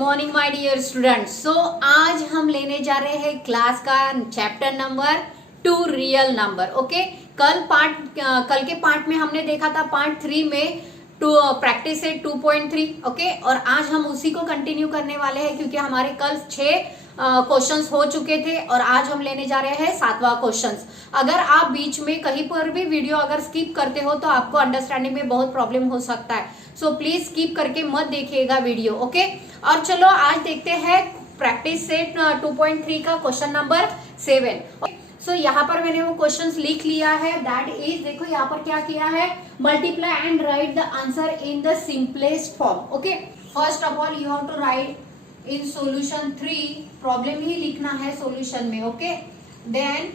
Morning my dear students. So आज हम लेने जा रहे हैं क्लास का chapter number 2 real number. Okay, कल के पार्ट में हमने देखा था पार्ट 3 में प्रैक्टिस है 2.3। ओके, और आज हम उसी को कंटिन्यू करने वाले हैं क्योंकि हमारे कल 6 क्वेश्चंस हो चुके थे और आज हम लेने जा रहे हैं 7वां क्वेश्चंस। अगर आप बीच में कहीं पर भी वीडियो अगर स्किप करते हो तो आपको अंडरस्टैंडिंग में बहुत प्रॉब्लम हो सकता है। सो प्लीज स्किप करके मत देखिएगा वीडियो। ओके, और चलो आज देखते हैं प्रैक्टिस सेट 2.3 का क्वेश्चन नंबर 7। सो यहाँ पर मैंने वो क्वेश्चंस लिख लिया है। दैट इज, देखो यहाँ पर क्या किया है, multiply and write the answer in the simplest form. Okay, first of all you have to write in solution 3, problem ही लिखना है सॉल्यूशन में। ओके, देन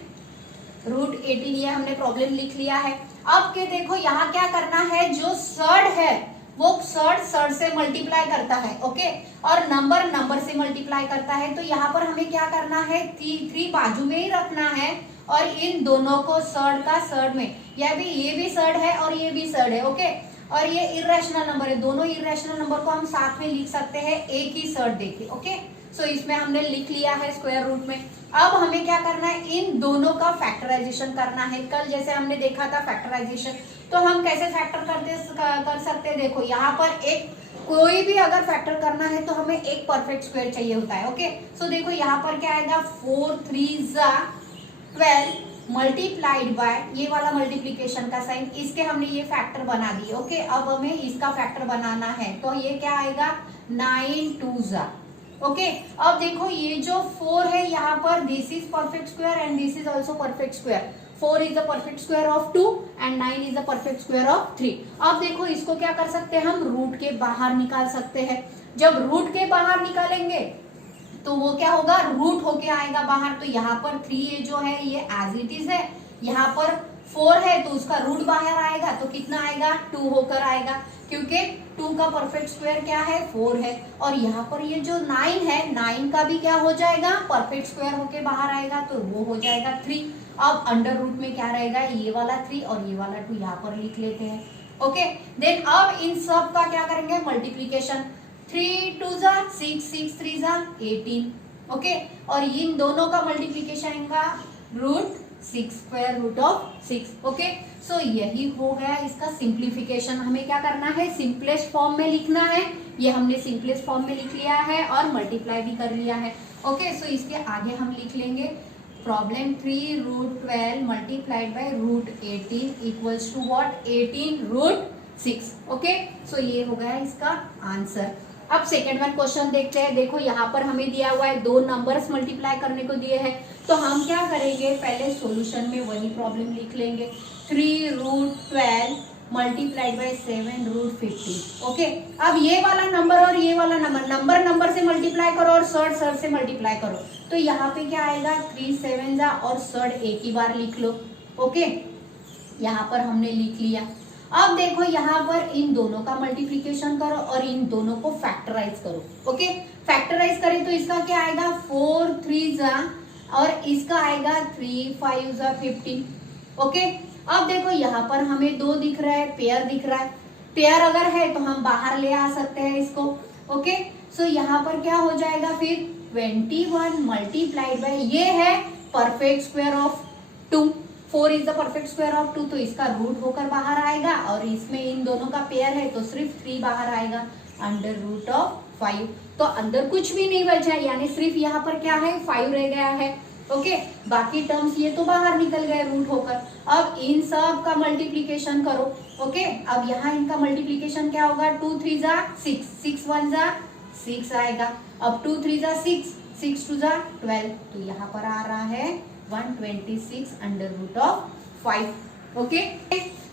√18 ये हमने प्रॉब्लम लिख लिया है। अब के देखो यहाँ क्या करना है, जो सर्ड है वो सर्ड से मल्टीप्लाई करता है। ओके, और नंबर से मल्टीप्लाई करता है। तो यहाँ पर हमें क्या करना है, 3 बाजू में ही रखना है और इन दोनों को सर्ड का सर्ड में, ये भी सर्ड है और ये भी सर्ड है। ओके, और ये इरेशनल नंबर है, दोनों इरेशनल नंबर को हम साथ में लिख सकते हैं एक ही सर्ड देके। ओके, सो इसमें हमने लिख लिया है स्क्वायर रूट में। अब हमें क्या करना है, इन दोनों का फैक्टराइजेशन करना है। कल जैसे हमने देखा था फैक्टराइजेशन, तो हम कैसे फैक्टर कर सकते हैं। देखो यहाँ पर एक कोई भी अगर फैक्टर करना है तो हमें एक परफेक्ट स्क्वायर चाहिए होता है। ओके, सो देखो यहाँ पर क्या आएगा, 4 3 12 मल्टीप्लाइड बाय ये वाला मल्टीप्लीकेशन का साइन, इसके हमने ये फैक्टर बना दिए। ओके, अब हमें इसका फैक्टर बनाना है तो ये क्या आएगा, 9 2 ओके, अब देखो ये जो 4 है यहाँ पर this is perfect square and this is also perfect square. 4 is the perfect square of 2 and 9 is the perfect square of 3। अब देखो इसको क्या कर सकते हैं, हम रूट के बाहर निकाल सकते हैं। जब रूट के बाहर निकालेंगे तो वो क्या होगा, रूट होके आएगा बाहर। तो यहाँ पर 3 ये जो है ये एज इट इज है, यहाँ पर 4 है तो उसका रूट बाहर आएगा तो कितना आएगा, 2 होकर आएगा, क्योंकि 2 का परफेक्ट स्क्वायर क्या है, 4 है। और यहाँ पर ये जो 9 है, 9 का भी क्या हो जाएगा, परफेक्ट स्क्वायर होके बाहर आएगा तो वो हो जाएगा 3। अब अंडर रूट में क्या रहेगा, ये वाला 3 और ये वाला 2 यहाँ पर लिख लेते हैं। ओके, देन अब इन सब का क्या करेंगे, मल्टीप्लीकेशन। 3 2 6 6 3 18। ओके, और इन दोनों का मल्टीप्लीकेशन का √6 स्क्वायर रूट ऑफ 6। ओके, सो यही हो गया इसका सिंप्लीफिकेशन। हमें क्या करना है, सिंपलेस्ट फॉर्म में लिखना है। ये हमने सिंपलेस्ट फॉर्म में लिख लिया है और मल्टीप्लाई भी कर लिया है। ओके, सो इसके आगे हम लिख लेंगे problem 3 √12 multiplied by √18 equals to what, 18 √6। Okay, so ये हो गया इसका आंसर। अब सेकेंड वन क्वेश्चन देखते हैं। देखो यहाँ पर हमें दिया हुआ है 2 नंबर्स मल्टीप्लाई करने को दिए हैं, तो हम क्या करेंगे, पहले सॉल्यूशन में वही प्रॉब्लम लिख लेंगे। 3 √12 मल्टीप्लाइड बाय 7 √15। ओके, अब ये वाला नंबर और ये वाला नंबर से मल्टीप्लाई करो और सर्ड से मल्टीप्लाई करो। तो यहाँ पे क्या आएगा, 3 7 और सर्ड एक ही बार लिख लो। ओके, यहाँ पर हमने लिख लिया। अब देखो यहाँ पर इन दोनों का मल्टीप्लिकेशन करो और इन दोनों को फैक्टराइज करो। ओके, फैक्टराइज करें तो इसका क्या आएगा, 4 3 और इसका आएगा 3 5 15। ओके, अब देखो यहाँ पर हमें 2 दिख रहा है, पेयर दिख रहा है। पेयर अगर है तो हम बाहर ले आ सकते हैं इसको। ओके, सो यहाँ पर क्या हो जाएगा फिर, 21 मल्टीप्लाइड बाय ये है perfect square of 2। 4 is the perfect square of 2, तो इसका रूट होकर बाहर आएगा और इसमें इन दोनों का पेयर है तो सिर्फ 3 बाहर आएगा, अंडर रूट ऑफ 5। तो अंदर कुछ भी नहीं बचा है, यानी सिर्फ यहाँ पर क्या है, 5 रह गया है। ओके, बाकी टर्म्स ये तो बाहर निकल गए रूट होकर। अब इन सब का मल्टीप्लीकेशन करो। ओके, अब यहाँ इनका मल्टीप्लीकेशन क्या होगा, 2 3 6 6 1 6 आएगा। अब 2 3 6 6 2 12, तो यहाँ पर आ रहा है 126 under root of 5। Okay,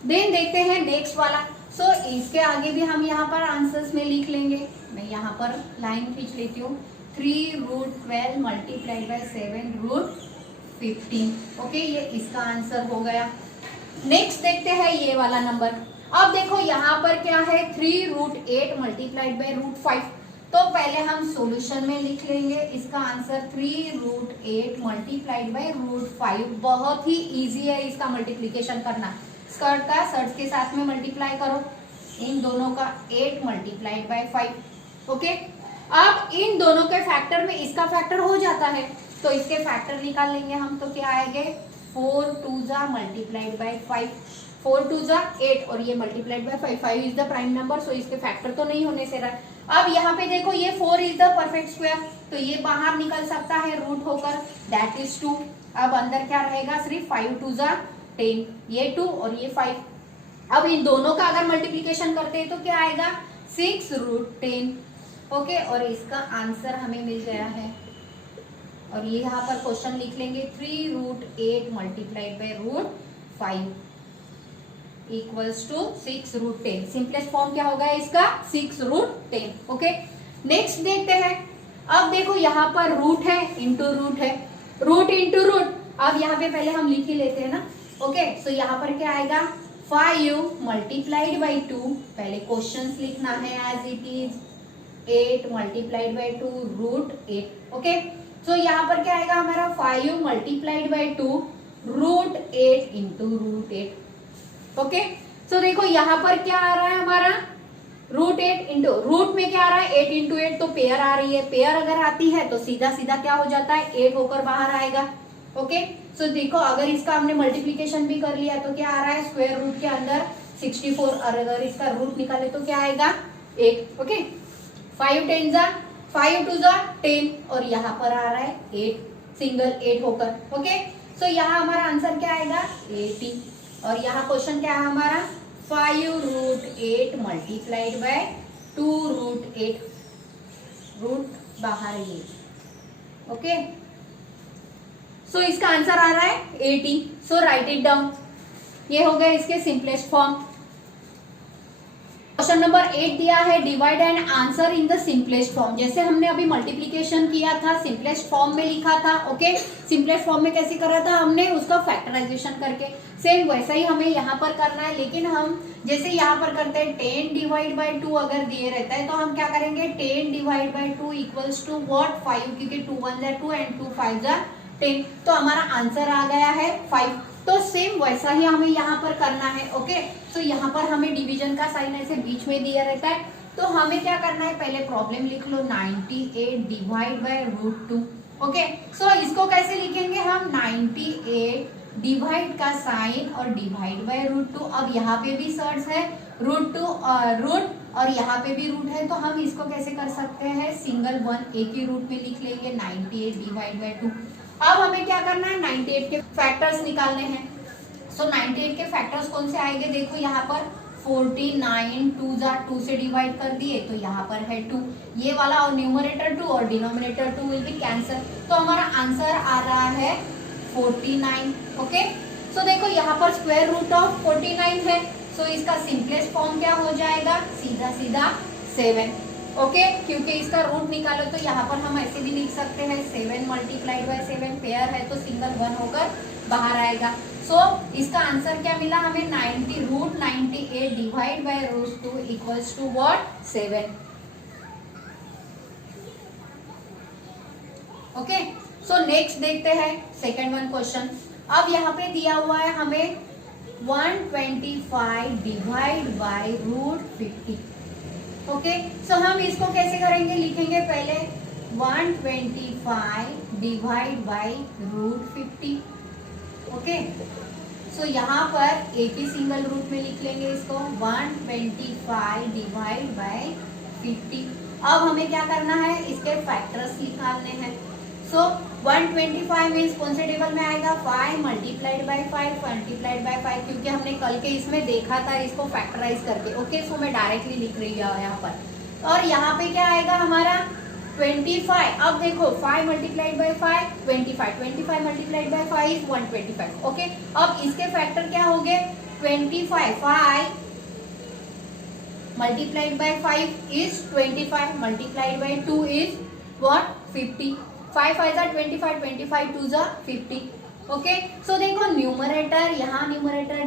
then देखते हैं नेक्स्ट वाला। सो इसके आगे भी हम यहाँ पर आंसर्स में लिख लेंगे। मैं यहाँ पर लाइन खींच लेती हूँ, 3 √12 मल्टीप्लाइड बाय 7 √15। ओके, ये इसका आंसर हो गया। नेक्स्ट देखते हैं ये वाला नंबर। अब देखो यहाँ पर क्या है, 3 √8 मल्टीप्लाइड बाय √5। तो पहले हम सॉल्यूशन में लिख लेंगे इसका आंसर, 3 √8 मल्टीप्लाइड बाय √5। बहुत ही इजी है इसका मल्टीप्लीकेशन करना। स्कर्ट का सर्ट के साथ में मल्टीप्लाई करो, इन दोनों का 8 मल्टीप्लाइड बाय 5। ओके, अब इन दोनों के फैक्टर में इसका फैक्टर हो जाता है, तो इसके फैक्टर निकाल लेंगे हम, तो क्या आएंगे 4 2 जा मल्टीप्लाइड बाई 5, 4 2 जा 8 और ये multiplied by 5, 5 is the prime number, so इसके फैक्टर तो नहीं होने से रहा। अब यहाँ पे देखो ये 4 इज द परफेक्ट स्क्वायर, तो ये बाहर निकल सकता है रूट होकर, दैट इज 2। अब अंदर क्या रहेगा, सिर्फ 5 2 जा 10, ये 2 और ये 5। अब इन दोनों का अगर मल्टीप्लीकेशन करते हैं तो क्या आएगा 6 रूट 10, ओके। और इसका आंसर हमें मिल गया है, और ये यहाँ पर क्वेश्चन लिख लेंगे 3 root 8 multiplied by root 5 equals to 6 root 10। Simplest form क्या होगा इसका 6 रूट 10, ओके। नेक्स्ट देखते हैं। अब देखो यहाँ पर रूट है इंटू रूट है, रूट इंटू रूट। अब यहाँ पे पहले हम लिख ही लेते हैं ना, ओके। सो यहाँ पर क्या आएगा 5 मल्टीप्लाइड बाई 2, पहले क्वेश्चन लिखना है as it is, 8 multiplied by 2 root 8, okay. So यहाँ पर क्या आएगा हमारा 5 multiplied by 2 root 8 into root 8, okay. So देखो यहाँ पर क्या आ रहा है हमारा रूट 8 इंटू रूट में क्या आ रहा है 8 इंटू 8, तो पेयर आ रही है। पेयर अगर आती है तो सीधा सीधा क्या हो जाता है 8 होकर बाहर आएगा, ओके। सो देखो अगर इसका हमने मल्टीप्लीकेशन भी कर लिया तो क्या आ रहा है स्क्वायर रूट के अंदर 64, और अगर इसका रूट निकाले तो क्या आएगा 8, ओके। 5 10 जा 5 2 जा 10 और यहाँ पर आ रहा है 8, सिंगल 8 होकर, ओके। सो यहाँ हमारा आंसर क्या आएगा 80, और यहाँ क्वेश्चन क्या है हमारा 5 root 8 multiplied by 2 root 8, root बाहर ये, ओके। सो इसका आंसर आ रहा है 80, सो राइट इट डाउन। ये हो गया इसके सिंपलेस्ट फॉर्म। क्वेश्चन नंबर 8 दिया है divide and answer in the simplest form. जैसे हमने अभी मल्टीप्लीकेशन किया था सिंपलेस्ट फॉर्म में लिखा था, ओके। सिंपलेस्ट फॉर्म में कैसे करा था हमने उसका फैक्टराइजेशन करके, सेम वैसा ही हमें यहाँ पर करना है। लेकिन हम जैसे यहाँ पर करते हैं 10 डिवाइड बाई 2 अगर दिए रहता है तो हम क्या करेंगे 10 divide by 2 equals to what 5, क्योंकि 2 1 जा 2 एंड 2 5 जा 10, तो हमारा आंसर आ गया है 5। तो सेम वैसा ही हमें यहाँ पर करना है, ओके। तो यहाँ पर हमें डिवीजन का साइन ऐसे बीच में दिया रहता है, तो हमें क्या करना है पहले प्रॉब्लम लिख लो 98 डिवाइड बाय रूट 2, ओके। सो इसको कैसे लिखेंगे हम 98 डिवाइड का साइन और डिवाइड बाय रूट 2। अब यहाँ पे भी सर्च है रूट 2 रूट और यहाँ पे भी रूट है, तो हम इसको कैसे कर सकते हैं सिंगल 1 एक ही रूट में लिख लेंगे 98 डिवाइड बाय 2। अब हमें क्या करना है 98 के फैक्टर्स निकालने हैं। सो 98 के फैक्टर्स कौन से आएंगे देखो यहाँ पर 49 2 जा 2 से डिवाइड कर दिए तो यहाँ पर है 2, ये वाला और न्यूमरेटर 2 और डिनोमिनेटर 2 विल बी कैंसल, तो हमारा आंसर आ रहा है 49, ओके। सो देखो यहाँ पर स्क्वायर रूट ऑफ 49 है, सो इसका सिंपलेस्ट फॉर्म क्या हो जाएगा सीधा सीधा 7, ओके। क्योंकि इसका रूट निकालो तो यहाँ पर हम ऐसे भी लिख सकते हैं 7 मल्टीप्लाइड बाय 7, पेयर है तो सिंगल 1 होकर बाहर आएगा। सो इसका आंसर क्या मिला हमें 90 root 98 divide by root 2 equals to what 7, okay. So next देखते हैं सेकंड वन क्वेश्चन। अब यहाँ पे दिया हुआ है हमें 125 डिवाइड बाय रूट 50, ओके। सो हम इसको कैसे करेंगे लिखेंगे पहले 125 divide by root 50, okay. So यहाँ पर एक ही सिंगल रूट में लिख लेंगे इसको 125 डिवाइड बाय 50। अब हमें क्या करना है इसके फैक्टर्स निकालने हैं। सो 125 मीन्स कौन से टेबल में आएगा 5 मल्टीप्लाइड बाय 5 मल्टीप्लाइड बाय 5, क्योंकि हमने कल के इसमें देखा था इसको फैक्टराइज करके, ओके। सो मैं डायरेक्टली लिख रही हूँ यहाँ पर, और यहाँ पे क्या आएगा हमारा 25। अब देखो 5 multiplied by 5 25, 25 multiplied by 5 125, okay. अब इसके फैक्टर क्या हो गए 25, 5 multiplied by 5 is 25 multiplied by 2 is what 50, 5 5 जा 25 25 2 जा 50, ओके। सो देखो न्यूमरेटर यहाँ numerator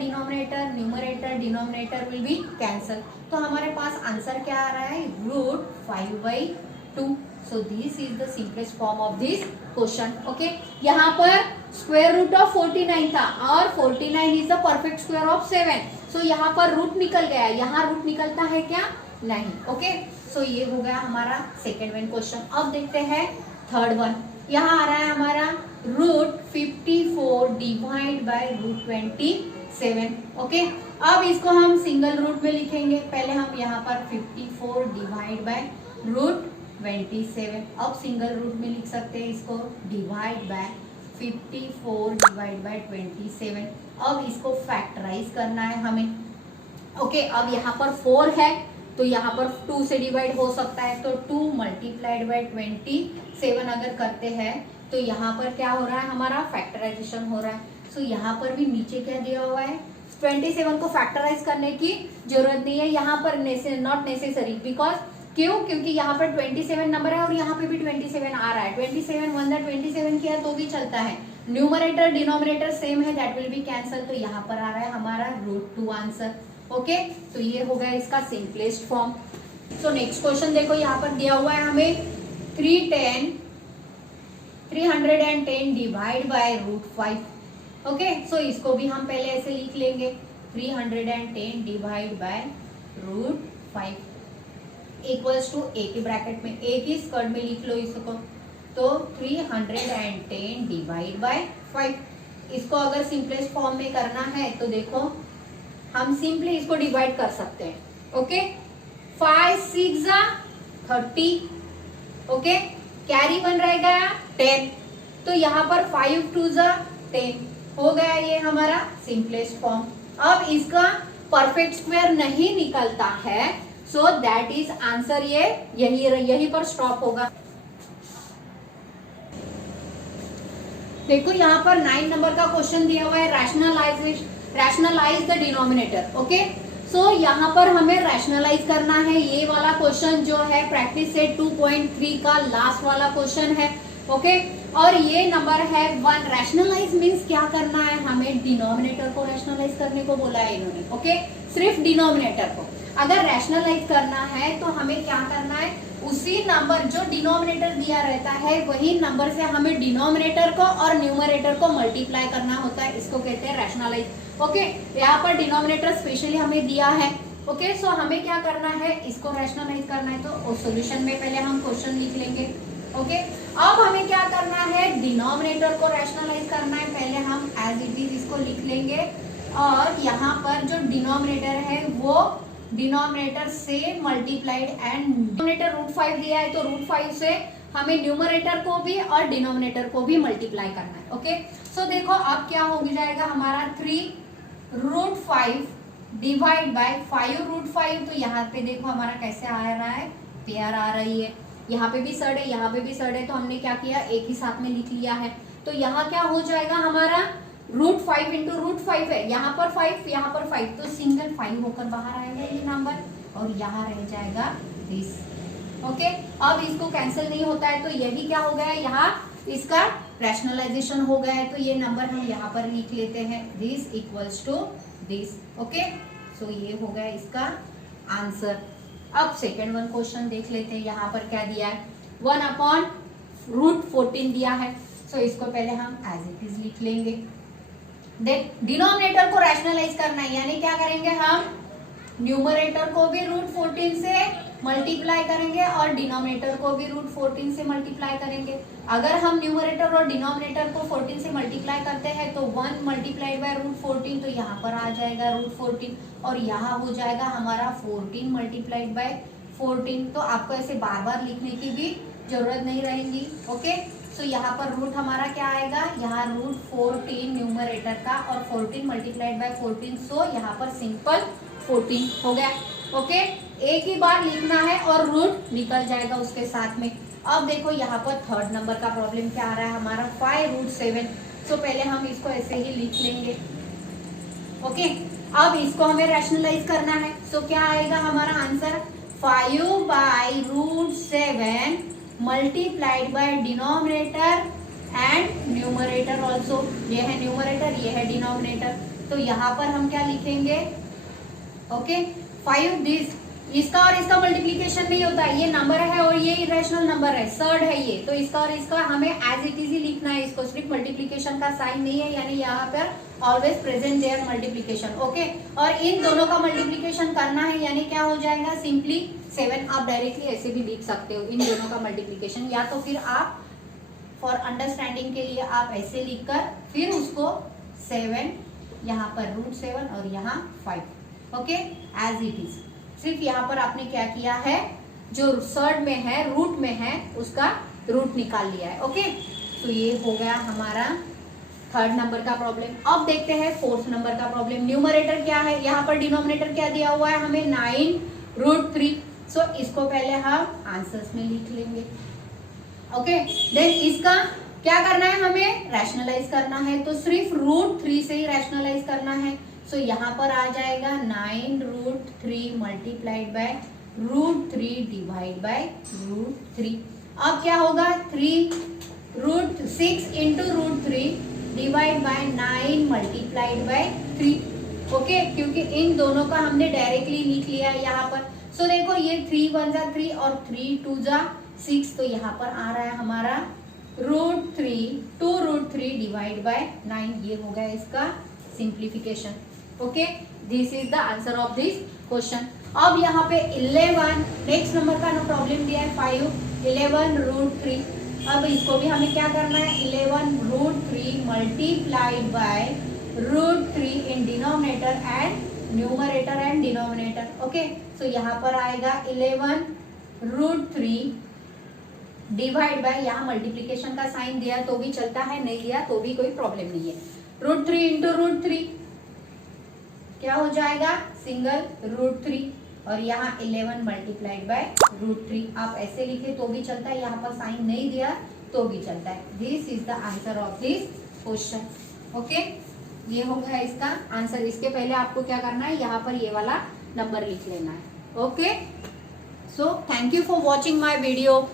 denominator will be cancel, तो हमारे पास आंसर क्या आ रहा है root 5/2। So this is the simplest form of this question, okay. यहाँ पर स्क्वायर रूट ऑफ 49 था और 49 is the perfect square of 7, so यहाँ पर रूट निकल गया, यहाँ रूट निकलता है क्या नहीं, ओके। सो ये हो गया हमारा सेकेंड वन क्वेश्चन। अब देखते हैं थर्ड वन। यहाँ आ रहा है हमारा √54 डिवाइड बाय √27। ओके, अब इसको हम सिंगल रूट में लिखेंगे। पहले हम यहाँ पर 54 डिवाइड बाय √27, अब सिंगल रूट में लिख सकते हैं इसको डिवाइड बाय 54 डिवाइड बाय 27। अब इसको फैक्टराइज करना है हमें। ओके, अब यहाँ पर 4 है तो यहाँ पर 2 से डिवाइड हो सकता है, तो 2 मल्टीप्लाइड बाय 27 अगर करते हैं तो यहाँ पर क्या हो रहा है, हमारा फैक्टराइजेशन हो रहा है। सो यहाँ पर भी नीचे क्या दिया हुआ है, 27 को फैक्टराइज करने की जरूरत नहीं है यहाँ पर, नॉट नेसेसरी। बिकॉज क्यों, क्योंकि यहाँ पर 27 नंबर है और यहाँ पे भी 27 आ रहा है। 27 1 27 किया तो भी चलता है, न्यूमरेटर डिनोमिनेटर सेम है, दैट विल बी कैंसल। तो यहाँ पर आ रहा है हमारा √2 आंसर। ओके, तो ये हो गया इसका simplest form. So next question देखो, यहाँ पर दिया हुआ है हमें 310 डिवाइड बाय √5। ओके, सो इसको भी हम पहले ऐसे लिख लेंगे 310 डिवाइड बाय √5 इक्वल्स टू ए के ब्रैकेट में, ए की स्क्वायर में लिख लो इसको, तो 310 डिवाइड बाय 5। इसको अगर सिंपलेस्ट फॉर्म में करना है तो देखो हम सिंपली इसको डिवाइड कर सकते हैं। ओके, 5 6 30। ओके, कैरी 1 रहेगा 10, तो यहाँ पर 5 2 10 हो गया ये हमारा सिंपलेस्ट फॉर्म। अब इसका परफेक्ट स्क्वायर नहीं निकलता है, सो दैट इज आंसर ये यही पर स्टॉप होगा। देखो यहाँ पर 9 नंबर का क्वेश्चन दिया हुआ है, rationalise the denominator. Okay, so यहाँ पर हमें रैशनलाइज करना है। ये वाला क्वेश्चन जो है प्रैक्टिस सेट 2.3 का लास्ट वाला क्वेश्चन है। ओके, और ये नंबर है 1। रैशनलाइज मीन्स क्या करना है, हमें डिनोमिनेटर को रैशनलाइज करने को बोला है इन्होंने। ओके, सिर्फ डिनोमिनेटर को अगर रैशनलाइज करना है तो हमें क्या करना है, उसी नंबर जो डिनोमिनेटर दिया रहता है वही नंबर से हमें डिनोमिनेटर को और न्यूमरेटर को मल्टीप्लाई करना होता है, इसको कहते हैं रैशनलाइज। ओके, यहाँ पर डिनोमिनेटर स्पेशली हमें दिया है। ओके, सो हमें क्या करना है, इसको रैशनलाइज करना है, तो सॉल्यूशन में पहले हम क्वेश्चन लिख लेंगे। ओके, अब हमें क्या करना है, डिनोमिनेटर को रैशनलाइज करना है। पहले हम एज इट इज इसको लिख लेंगे, और यहाँ पर जो डिनोमिनेटर है वो डिनोमिनेटर से मल्टीप्लाइड एंड डिनोमिनेटर √5 दिया है, तो √5 से हमें न्यूमरेटर को भी और डिनोमिनेटर को भी मल्टीप्लाई करना है। ओके, सो देखो अब क्या हो जाएगा हमारा 3√5 डिवाइड बाय 5√5। तो यहाँ पे देखो हमारा कैसे आ रहा है, पेयर आ रही है, यहाँ पे भी सड है, यहाँ पे भी सड है, तो हमने क्या किया, एक ही साथ में लिख लिया है। तो यहाँ क्या हो जाएगा हमारा √5 इंटू √5 है, यहाँ पर 5 यहाँ पर 5, तो सिंगल 5 होकर बाहर आएगा ये नंबर, और यहाँ रह जाएगा दिस। ओके, अब इसको कैंसिल नहीं होता है, तो यही क्या हो गया, यहाँ इसका रैशनलाइजेशन हो गया है। तो ये नंबर हम यहाँ पर लिख लेते हैं, this equals to this. Okay, so ये हो गया इसका आंसर। अब सेकेंड वन क्वेश्चन देख लेते हैं, यहाँ पर क्या दिया है, 1/√14 दिया है। सो इसको पहले हम एज इट इज लिख लेंगे। देख, डिनोमिनेटर को रैशनलाइज करना है, यानी क्या करेंगे, हम न्यूमरेटर को भी √14 से मल्टीप्लाई करेंगे और डिनोमिनेटर को भी √14 से मल्टीप्लाई करेंगे। अगर हम न्यूमरेटर और डिनोमिनेटर को 14 से मल्टीप्लाई करते हैं तो 1 मल्टीप्लाइड बाय √14, तो यहाँ पर आ जाएगा √14, और यहाँ हो जाएगा हमारा 14 मल्टीप्लाइड बाय 14। तो आपको ऐसे बार बार लिखने की भी जरूरत नहीं रहेगी। ओके, सो यहाँ पर रूट हमारा क्या आएगा, यहाँ √14 न्यूमरेटर का और 14 मल्टीप्लाइड बाय 14, सो यहाँ पर सिंपल 14 हो गया। ओके, एक ही बार लिखना है और रूट निकल जाएगा उसके साथ में। अब देखो यहाँ पर थर्ड नंबर का प्रॉब्लम क्या आ रहा है हमारा, 5√7। सो पहले हम इसको ऐसे ही लिख लेंगे। ओके, अब इसको हमें रैशनलाइज करना है, सो क्या आएगा हमारा answer, 5/√7 multiplied by denominator and numerator also. ये है न्यूमरेटर, ये है डिनोमिनेटर, तो यहाँ पर हम क्या लिखेंगे, ओके 5 दिस, इसका और इसका मल्टीप्लीकेशन नहीं होता है, ये नंबर है और ये इरेशनल नंबर है, सर्ड है ये, तो इसका और इसका हमें एज इट इज ही लिखना है इसको, सिर्फ मल्टीप्लीकेशन का साइन नहीं है, यानी यहाँ पर always present there multiplication. Okay, और इन दोनों का मल्टीप्लीकेशन करना है, यानी क्या हो जाएगा, सिंपली 7। आप डायरेक्टली ऐसे भी लिख सकते हो इन दोनों का मल्टीप्लीकेशन, या तो फिर आप फॉर अंडरस्टैंडिंग के लिए आप ऐसे लिखकर फिर उसको 7 यहाँ पर √7 और यहाँ 5। Okay, as it is. सिर्फ यहाँ पर आपने क्या किया है, जो सर्ड में है, रूट में है, उसका रूट निकाल लिया है। ओके, तो ये हो गया हमारा थर्ड नंबर का प्रॉब्लम। अब देखते हैं फोर्थ नंबर का प्रॉब्लम। न्यूमरेटर क्या है, यहाँ पर डिनोमिनेटर क्या दिया हुआ है हमें, 9√3। सो इसको पहले हम आंसर्स में लिख लेंगे। ओके, देन इसका क्या करना है, हमें रैशनलाइज करना है, तो सिर्फ √3 से ही रैशनलाइज करना है। सो यहाँ पर आ जाएगा 9√3 मल्टीप्लाइड बाय √3 डिवाइड बाय √3। अब क्या होगा, 6 into √3 divide by 9 multiplied by 3। Okay, क्योंकि इन दोनों का हमने डायरेक्टली लिख लिया है यहाँ पर। सो देखो ये 3 1 जा 3 और 3 2 जा 6, तो यहाँ पर आ रहा है हमारा √3 डिवाइड बाय 9। ये हो गया इसका simplification. Okay, this is the answer of this question. अब यहाँ पे 11, नेक्स्ट नंबर का प्रॉब्लम दिया है 5, 11√3। अब इसको भी हमें क्या करना है, 11√3 multiplied by √3 in denominator and numerator and denominator. Okay, so यहाँ पर आएगा 11√3 डिवाइड बाय, यहाँ मल्टीप्लीकेशन का साइन दिया तो भी चलता है, नहीं दिया तो भी कोई प्रॉब्लम नहीं है। √3 इंटू √3 क्या हो जाएगा, सिंगल √3, और यहाँ 11 मल्टीप्लाइड बाय √3। आप ऐसे लिखे तो भी चलता है, यहाँ पर साइन नहीं दिया तो भी चलता है। This is the answer of this question. Okay, ये हो गया इसका आंसर। इसके पहले आपको क्या करना है, यहाँ पर ये वाला नंबर लिख लेना है। Okay, so thank you for watching my video.